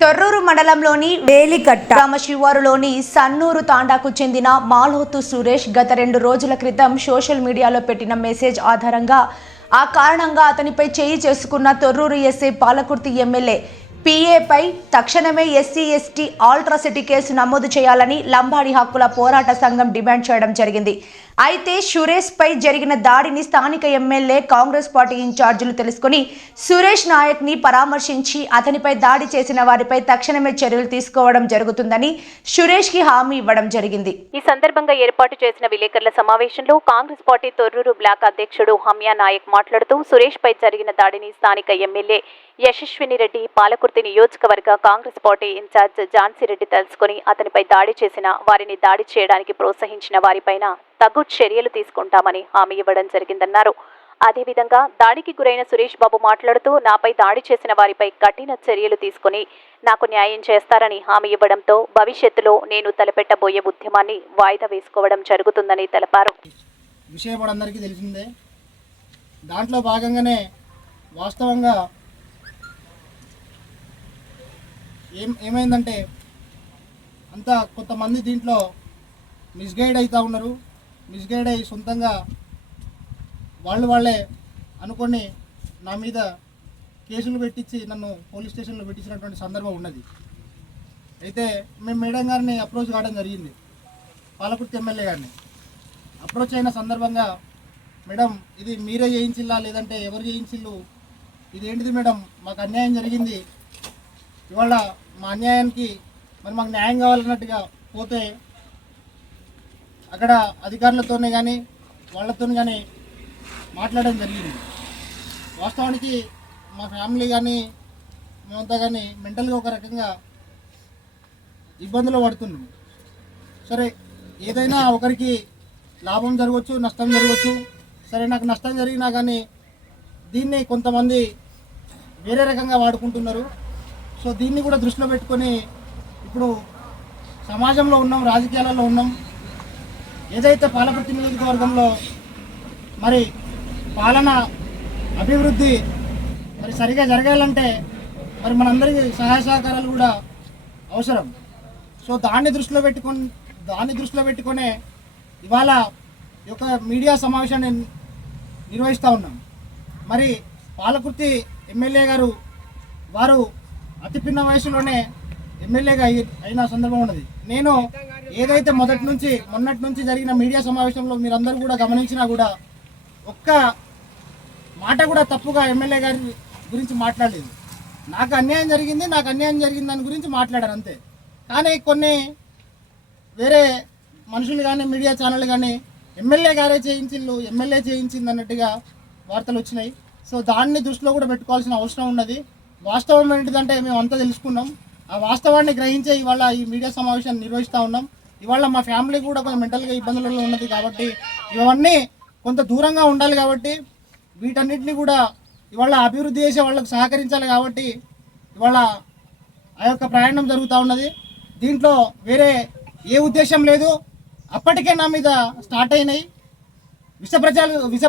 తొర్రూరు మండలంలోని వేలికట్ట గ్రామ శివారులోని సన్నూరు తాండాకు చెందిన మాలోతు సురేష్ గత 2 రోజుల క్రితం సోషల్ మీడియాలో పెట్టిన మెసేజ్ ఆధారంగా ఆ కారణంగా అతనిపై చేయి చేసుకున్న తొర్రూరు ఎస్ఐ పాలకుర్తి ఎమ్మెల్యే పీఏపై తక్షణమే ఎస్సీ ఎస్టీ ఆల్ట్రాసిటీ కేసు నమోదు చేయాలని లంబాడి హక్కుల పోరాట సంఘం డిమాండ్ చేయడం జరిగింది. అయితే సురేష్ పై జరిగిన దాడిని స్థానిక ఎమ్మెల్యే కాంగ్రెస్ పార్టీ ఇన్ఛార్జీలు తెలుసుకుని సురేష్ నాయక్ ని పరామర్శించి అతనిపై దాడి చేసిన వారిపై తక్షణమే చర్యలు తీసుకోవడం జరుగుతుందని సురేష్ కి హామీ ఇవ్వడం జరిగింది. ఈ సందర్భంగా ఏర్పాటు చేసిన విలేకరుల సమావేశంలో కాంగ్రెస్ పార్టీ తొర్రూరు బ్లాక్ అధ్యక్షుడు హమ్యా నాయక్ మాట్లాడుతూ సురేష్ పై జరిగిన దాడిని స్థానిక ఎమ్మెల్యే యశస్విని రెడ్డి పాలకుర్తి నియోజకవర్గ కాంగ్రెస్ పార్టీ ఇన్ఛార్జ్ ఝాన్సీ రెడ్డి తెలుసుకుని అతనిపై దాడి చేసిన వారిని దాడి చేయడానికి ప్రోత్సహించిన వారిపైన తగు చర్యలు తీసుకుంటామని హామీ ఇవ్వడం జరిగిందన్నారు. అదేవిధంగా దాడికి గురైన సురేష్ బాబు మాట్లాడుతూ నాపై దాడి చేసిన వారిపై కఠిన చర్యలు తీసుకుని నాకు న్యాయం చేస్తారని హామీ ఇవ్వడంతో భవిష్యత్తులో నేను తలపెట్టబోయే ఉద్యమాన్ని వాయిదా వేసుకోవడం జరుగుతుందని తెలిపారు. విషయం అందరికీ తెలిసిందే. దాంట్లో భాగంగానే వాస్తవంగా ఏమైందంటే అంతా కొంతమంది దీంట్లో మిస్గైడ్ అవుతూ ఉన్నారు. మిస్గైడ్ అయ్యి సొంతంగా వాళ్ళే అనుకొని నా మీద కేసులు పెట్టించి నన్ను పోలీస్ స్టేషన్లో పెట్టించినటువంటి సందర్భం ఉన్నది. అయితే మేము మేడం గారిని అప్రోచ్ కావడం జరిగింది. పాలకుర్తి ఎమ్మెల్యే గారిని అప్రోచ్ అయిన సందర్భంగా, మేడం ఇది మీరే చేయించిల్లా లేదంటే ఎవరు చేయించిల్లు, ఇదేంటిది మేడం, మాకు అన్యాయం జరిగింది, ఇవాళ మా అన్యాయానికి మరి మాకు న్యాయం కావాలన్నట్టుగా పోతే అక్కడ అధికారులతోనే కానీ వాళ్ళతో కానీ మాట్లాడడం జరిగింది. వాస్తవానికి మా ఫ్యామిలీ కానీ మేమంతా కానీ మెంటల్గా ఒక రకంగా ఇబ్బందులు పడుతున్నాం. సరే, ఏదైనా ఒకరికి లాభం జరగవచ్చు, నష్టం జరగవచ్చు. సరే, నాకు నష్టం జరిగినా కానీ దీన్ని కొంతమంది వేరే రకంగా వాడుకుంటున్నారు. సో దీన్ని కూడా దృష్టిలో పెట్టుకొని ఇప్పుడు సమాజంలో ఉన్నాం, రాజకీయాలలో ఉన్నాం. ఏదైతే పాలకుర్తి నియోజకవర్గంలో మరి పాలన అభివృద్ధి మరి సరిగా జరగాలంటే మరి మనందరికీ సహాయ సహకారాలు కూడా అవసరం. సో దాన్ని దృష్టిలో పెట్టుకొనే ఇవాళ ఈ యొక్క మీడియా సమావేశాన్ని నిర్వహిస్తూ ఉన్నాం. మరి పాలకుర్తి ఎమ్మెల్యే గారు వారు అతి పిన్న వయసులోనే ఎమ్మెల్యేగా అయిన సందర్భం ఉన్నది. నేను ఏదైతే మొన్నటి నుంచి జరిగిన మీడియా సమావేశంలో మీరందరూ కూడా గమనించినా కూడా ఒక్క మాట కూడా తప్పుగా ఎమ్మెల్యే గారి గురించి మాట్లాడలేదు. నాకు అన్యాయం జరిగింది దాని గురించి మాట్లాడారు అంతే. కానీ కొన్ని వేరే మనుషులు కానీ మీడియా ఛానల్ కానీ ఎమ్మెల్యే గారే ఎమ్మెల్యే చేయించింది అన్నట్టుగా వార్తలు వచ్చినాయి. సో దాన్ని దృష్టిలో కూడా పెట్టుకోవాల్సిన అవసరం ఉన్నది. వాస్తవం ఏంటిదంటే మేము అంతా తెలుసుకున్నాం. ఆ వాస్తవాన్ని గ్రహించే ఇవాళ ఈ మీడియా సమావేశాన్ని నిర్వహిస్తూ ఉన్నాం. ఇవాళ మా ఫ్యామిలీ కూడా కొంచెం మెంటల్గా ఇబ్బందులలో ఉన్నది కాబట్టి ఇవన్నీ కొంత దూరంగా ఉండాలి కాబట్టి వీటన్నిటిని కూడా ఇవాళ అభివృద్ధి చేసే వాళ్ళకు సహకరించాలి కాబట్టి ఇవాళ ఆ యొక్క ప్రయాణం జరుగుతూ ఉన్నది. దీంట్లో వేరే ఏ ఉద్దేశం లేదు. అప్పటికే నా మీద స్టార్ట్ అయినాయి విష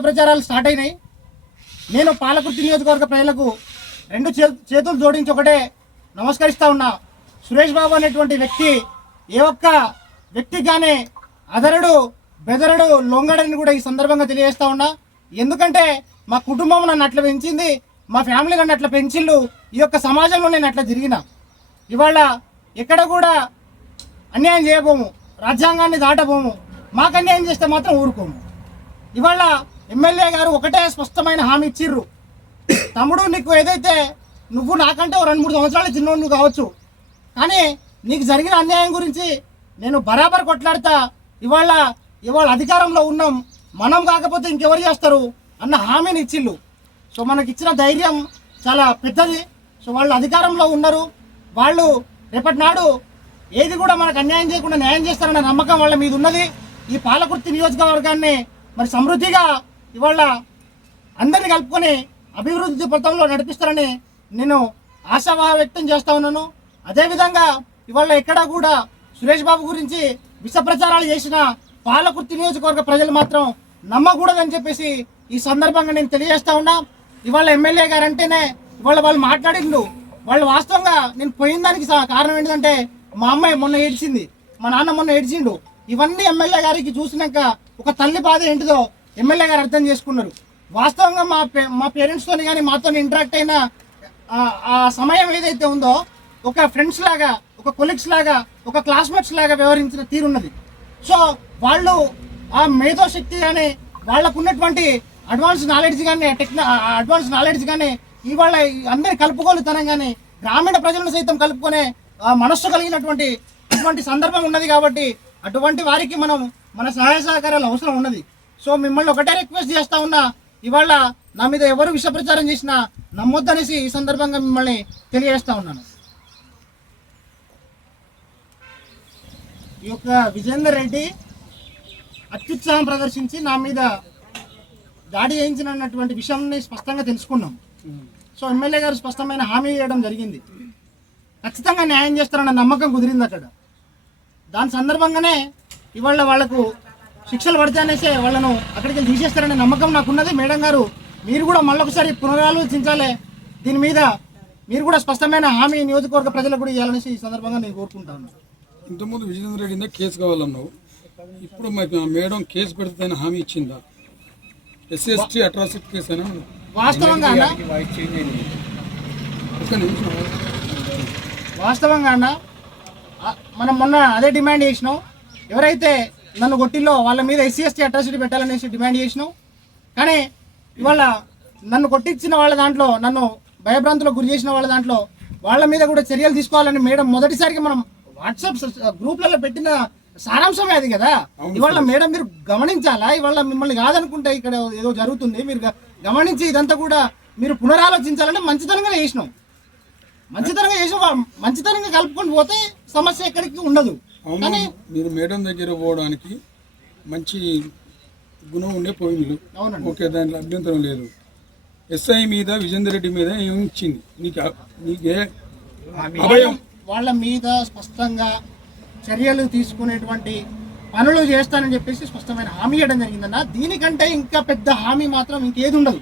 ప్రచారాలు స్టార్ట్ అయినాయి. నేను పాలకుర్తి నియోజకవర్గ ప్రజలకు 2 చేతులు జోడించి ఒకటే నమస్కరిస్తూ ఉన్నా. సురేష్ బాబు అనేటువంటి వ్యక్తి ఏ ఒక్క వ్యక్తిగానే అదరడు బెదరడు లొంగడని కూడా ఈ సందర్భంగా తెలియజేస్తూ ఉన్నా. ఎందుకంటే మా కుటుంబం నన్ను అట్లా పెంచింది, మా ఫ్యామిలీ నన్ను అట్లా పెంచిళ్ళు. ఈ యొక్క సమాజంలో నేను అట్లా తిరిగిన. ఇవాళ ఎక్కడ కూడా అన్యాయం చేయబోము, రాజ్యాంగాన్ని దాటబోము. మాకు అన్యాయం చేస్తే మాత్రం ఊరుకోము. ఇవాళ ఎమ్మెల్యే గారు ఒకటే స్పష్టమైన హామీ ఇచ్చిర్రు. తమ్ముడు, నీకు ఏదైతే నువ్వు నాకంటే 2-3 సంవత్సరాల చిన్నోడు కావచ్చు, కానీ నీకు జరిగిన అన్యాయం గురించి నేను బరాబర్ కొట్లాడతా. ఇవాళ అధికారంలో ఉన్నాం, మనం కాకపోతే ఇంకెవరు చేస్తారు అన్న హామీని ఇచ్చిళ్ళు. సో మనకి ఇచ్చిన ధైర్యం చాలా పెద్దది. సో వాళ్ళు అధికారంలో ఉన్నారు. వాళ్ళు రేపటి నాడు ఏది కూడా మనకు అన్యాయం చేయకుండా న్యాయం చేస్తారన్న నమ్మకం వాళ్ళ మీద ఉన్నది. ఈ పాలకుర్తి నియోజకవర్గాన్ని మరి సమృద్ధిగా ఇవాళ అందరినీ కలుపుకొని అభివృద్ధి పథంలో నడిపిస్తారని నేను ఆశాభావం వ్యక్తం చేస్తూ ఉన్నాను. అదేవిధంగా ఇవాళ ఎక్కడా కూడా సురేష్ బాబు గురించి విష ప్రచారాలు చేసిన పాలకుర్తి నియోజకవర్గ ప్రజలు మాత్రం నమ్మకూడదని చెప్పేసి ఈ సందర్భంగా నేను తెలియజేస్తా ఉన్నా. ఇవాళ ఎమ్మెల్యే గారు అంటేనే ఇవాళ వాళ్ళు మాట్లాడిండ్రు వాళ్ళు వాస్తవంగా నేను పోయిన దానికి కారణం ఏంటంటే మా అమ్మాయి మొన్న ఏడ్చింది, మా నాన్న మొన్న ఏడ్చిండు. ఇవన్నీ ఎమ్మెల్యే గారికి చూసినాక ఒక తల్లి బాధ ఏంటిదో ఎమ్మెల్యే గారు అర్థం చేసుకున్నారు. వాస్తవంగా మా పేరెంట్స్తో కానీ మాతో ఇంటరాక్ట్ అయిన ఆ సమయం ఏదైతే ఉందో ఒక ఫ్రెండ్స్ లాగా, ఒక కొలీగ్స్ లాగా, ఒక క్లాస్మేట్స్ లాగా వ్యవహరించిన తీరున్నది. సో వాళ్ళు ఆ మేధో శక్తి కానీ వాళ్ళకు ఉన్నటువంటి అడ్వాన్స్ నాలెడ్జ్ కానీ అడ్వాన్స్ నాలెడ్జ్ కానీ ఇవాళ అందరి కలుపుకోలుతనం కానీ గ్రామీణ ప్రజలను సైతం కలుపుకునే మనస్సు కలిగినటువంటి ఇటువంటి సందర్భం ఉన్నది. కాబట్టి అటువంటి వారికి మనం మన సహాయ సహకారాలు అవసరం ఉన్నది. సో మిమ్మల్ని ఒకటే రిక్వెస్ట్ చేస్తా ఉన్నా, ఇవాళ నా మీద ఎవరు విష ప్రచారం చేసినా నమ్మొద్దనేసి ఈ సందర్భంగా మిమ్మల్ని తెలియజేస్తా ఉన్నాను. ఈ యొక్క విజేందర్ రెడ్డి అత్యుత్సాహం ప్రదర్శించి నా మీద దాడి చేయించినటువంటి విషయాన్ని స్పష్టంగా తెలుసుకున్నాం. సో ఎమ్మెల్యే గారు స్పష్టమైన హామీ ఇవ్వడం జరిగింది, ఖచ్చితంగా న్యాయం చేస్తారన్న నమ్మకం కుదిరింది అక్కడ. దాని సందర్భంగానే ఇవాళ వాళ్లకు శిక్షలు పడితేనేసే వాళ్ళను అక్కడికి తీసేస్తారనే నమ్మకం నాకున్నది. మేడం గారు మీరు కూడా మళ్ళొకసారి పునరాలోచించాలి, దీని మీద మీరు కూడా స్పష్టమైన హామీ నియోజకవర్గ ప్రజలకు కూడా ఇవ్వాలనేసి ఈ సందర్భంగా నేను కోరుకుంటాను. ఇంతకుముందు విజయేందర్ రెడ్డి కేసు కావాలన్నావు, ఇప్పుడు మేడం కేసు పెడుతుందని హామీ ఇచ్చిందా? ఎస్సీ అట్రాసిటీ కేసు అయినా వాస్తవంగా అన్న మనం మొన్న అదే డిమాండ్ చేసినాం. ఎవరైతే నన్ను కొట్టిల్లో వాళ్ళ మీద ఎస్సీ అట్రాసిటీ పెట్టాలనేసి డిమాండ్ చేసినాం. కానీ ఇవాళ నన్ను కొట్టించిన వాళ్ళ దాంట్లో, నన్ను భయభ్రాంతులకు గురి చేసిన వాళ్ళ దాంట్లో వాళ్ళ మీద కూడా చర్యలు తీసుకోవాలని మేడం మొదటిసారిగా మనం వాట్సాప్ గ్రూప్లలో పెట్టిన సారాంశమే అది కదా. ఇవాళ మేడం మీరు గమనించాలా, ఇవాళ మిమ్మల్ని కాదనుకుంటే ఇక్కడ ఏదో జరుగుతుంది, మీరు గమనించి ఇదంతా కూడా మీరు పునరాలోచించాలంటే మంచితనంగా చేసినాం. మంచితనంగా కలుపుకొని పోతే సమస్య ఎక్కడికి ఉండదు. కానీ మీరు మేడం దగ్గర పోవడానికి మంచి గుణం ఉండే పోయింది, ఓకే, దాంట్లో అభ్యంతరం లేదు. ఎస్ఐ మీద విజేందర్ రెడ్డి మీద ఏమి ఇచ్చింది నీకే అభయం? వాళ్ళ మీద స్పష్టంగా చర్యలు తీసుకునేటువంటి పనులు చేస్తానని చెప్పేసి స్పష్టమైన హామీ ఇవ్వడం జరిగిందన్న. దీనికంటే ఇంకా పెద్ద హామీ మాత్రం ఇంకేది ఉండదు.